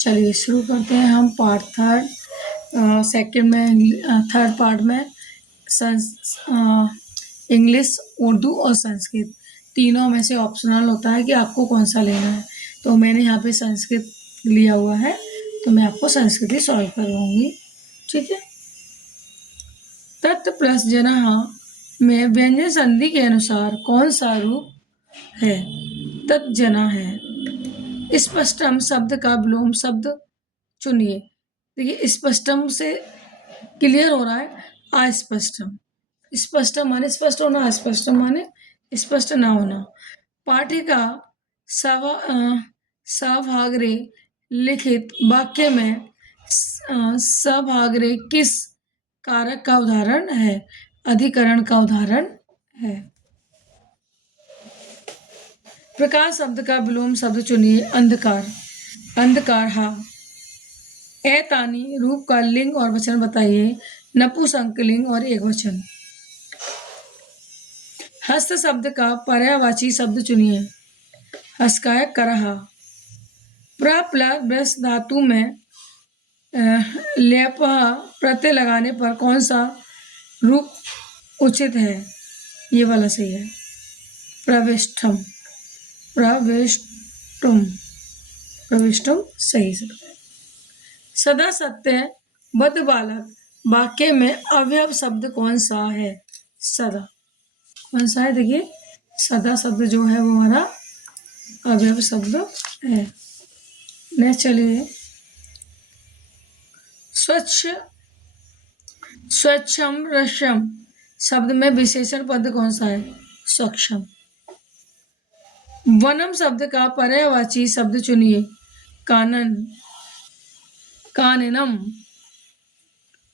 चलिए शुरू करते हैं हम पार्ट थर्ड। सेकंड में थर्ड पार्ट में इंग्लिश, उर्दू और संस्कृत तीनों में से ऑप्शनल होता है कि आपको कौन सा लेना है। तो मैंने यहाँ पे संस्कृत लिया हुआ है, तो मैं आपको संस्कृत ही सॉल्व करवाऊंगी। ठीक है। तत् प्लस जनाः में व्यंजन संधि के अनुसार कौन सा रूप है? तत् जना है। स्पष्टम शब्द का विलोम शब्द चुनिए। देखिए स्पष्टम से क्लियर हो रहा है अस्पष्टम। स्पष्टम माने स्पष्ट होना, अस्पष्टम माने स्पष्ट ना होना। पाठिका सभाग्रे लिखित वाक्य में सभाग्रे किस कारक का उदाहरण है? अधिकरण का उदाहरण है। प्रकाश शब्द का विलोम शब्द चुनिए। अंधकार, अंधकार हा। एतानी रूप का लिंग और वचन बताइए। नपुंसकलिंग और एकवचन। हस्त शब्द का पर्यायवाची शब्द चुनिए। हस्काय करहा। प्लस धातु में लेपह प्रत्यय लगाने पर कौन सा रूप उचित है? ये वाला सही है। प्रविष्टम, प्रविष्टुम, प्रविष्टुम सही है। सदा सत्य बद्ध बालक वाक्य में अवयव शब्द कौन सा है? सदा कौन सा है? देखिए सदा शब्द जो है वो हमारा अवयव शब्द है। नेक्स्ट चलिए, स्वच्छ, स्वच्छम रस्यम शब्द में विशेषण पद कौन सा है? सक्षम। वनम शब्द का पर्यायवाची शब्द चुनिए। कानन, काननम।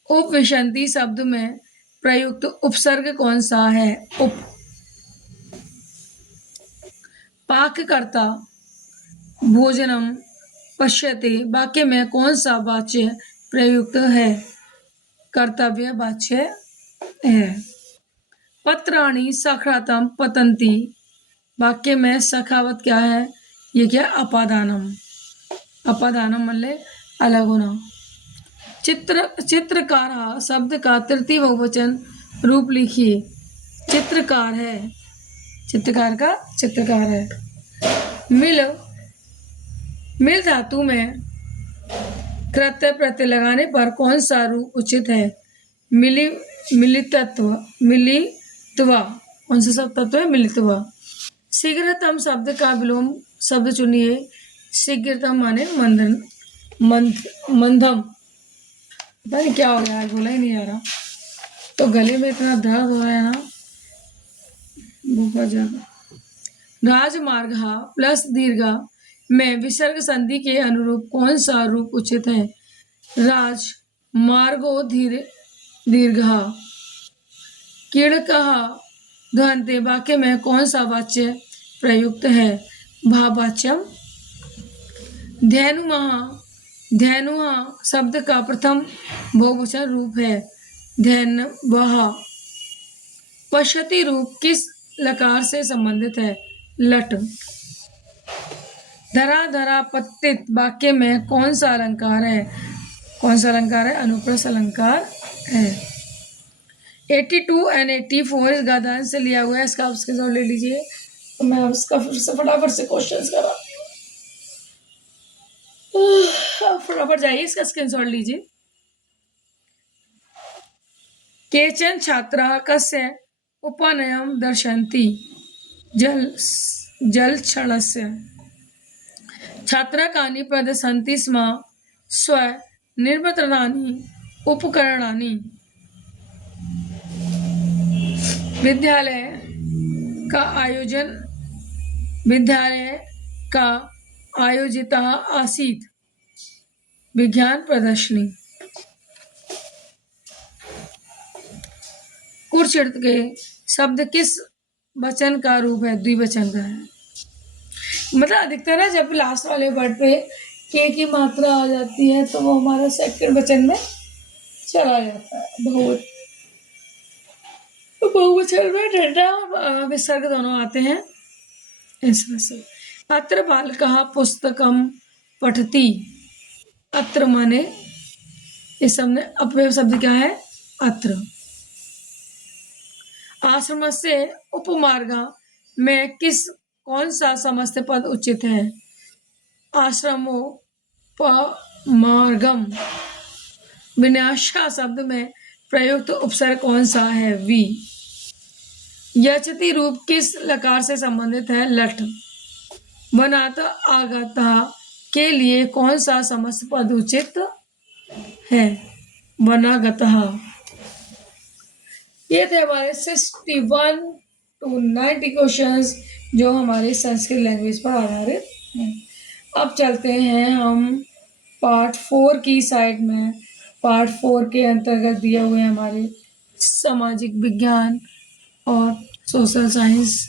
उपविशन्ति शब्द में प्रयुक्त उपसर्ग कौन सा है? उप। पाककर्ता भोजनम पश्यते वाक्य में कौन सा वाच्य प्रयुक्त है? कर्तव्य वाच्य है। पत्राणि सखातम पतंती वाक्य में सखावत क्या है? ये क्या? अपादानम। अपादानम मतलब अलग होना। चित्रकार शब्द का तृतीय बहुवचन रूप लिखिए। चित्रकार है, चित्रकार का चित्रकार है। मिल धातु में कृत्य प्रत्यय लगाने पर कौन सा रूप उचित है? मिलितत्व, मिलित्व। कौन सा सब तत्व है? मिलित्व। शीघ्रतम शब्द का विलोम शब्द चुनिए। शीघ्रतम माने मंदन, मंदम। पता नहीं क्या हो गया, आज बोला ही नहीं जा रहा। तो गले में इतना दर्द हो रहा है ना, बहुत ज्यादा। राजमार्ग प्लस दीर्घा में विसर्ग संधि के अनुरूप कौन सा रूप उचित है? राज मार्गो दीर्घा। कीड़कः ध्वन्ते वाक्य में कौन सा वाच्य प्रयुक्त है? भाववाच्यम। धैनुः शब्द का प्रथम बहुवचन रूप है। धैनवः। पश्यति रूप किस लकार से संबंधित है? लट। धरा धरा पतित वाक्य में कौन सा अलंकार है? कौन सा अलंकार है? अनुप्रास अलंकार है। 82 and 84 इस गादान से लिया हुआ है। इसका आप स्क्रीनशॉट ले लीजिए। तो मैं उसका फिर से फटाफट से क्वेश्चंस कराती हूँ। फटाफट जाइए, इसका स्क्रीनशॉट लीजिए। केचन छात्रा कस्य उपनयम दर्शन्ति जल क्षणस्य। छात्रकानि प्रदर्शन्ति स्म स्वनिर्मितानि उपकरणानि। विद्यालय का आयोजिता आसीत् विज्ञान प्रदर्शनी। कुर्चित के शब्द किस वचन का रूप है? द्विवचन का है। मतलब अधिकतर है जब लास्ट वाले वर्ड पे के की मात्रा आ जाती है तो वो हमारा सेकंड वचन में चला जाता है। बहुवचन में डंडा और विसर्ग दोनों आते हैं इस वजह से। अत्र बालकः पुस्तकं पठति अत्र माने इस शब्द में अपव्यय शब्द क्या है? अत्र। आश्रम से उपमार्गा में कौन सा समस्त पद उचित है? आश्रमो पमार्गम। विनाशा शब्द में प्रयुक्त उपसर्ग कौन सा है? वी। यचति रूप किस लकार से संबंधित है? लट। वनात आगता के लिए कौन सा समस्त पद उचित है? वनागतः। ये थे हमारे 61 to 90 क्वेश्चंस जो हमारे संस्कृत लैंग्वेज पर आधारित हैं। अब चलते हैं हम पार्ट 4 की साइड में। पार्ट 4 के अंतर्गत दिए हुए हमारे सामाजिक विज्ञान और सोशल साइंस,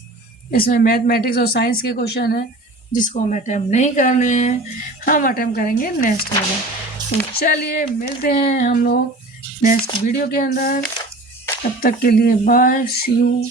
इसमें मैथमेटिक्स और साइंस के क्वेश्चन हैं जिसको हम अटैम्प्ट नहीं करने हैं, हम अटैम्प्ट करेंगे नेक्स्ट वीडियो। तो चलिए मिलते हैं हम लोग नेक्स्ट वीडियो के अंदर। तब तक के लिए बाय, सी यू।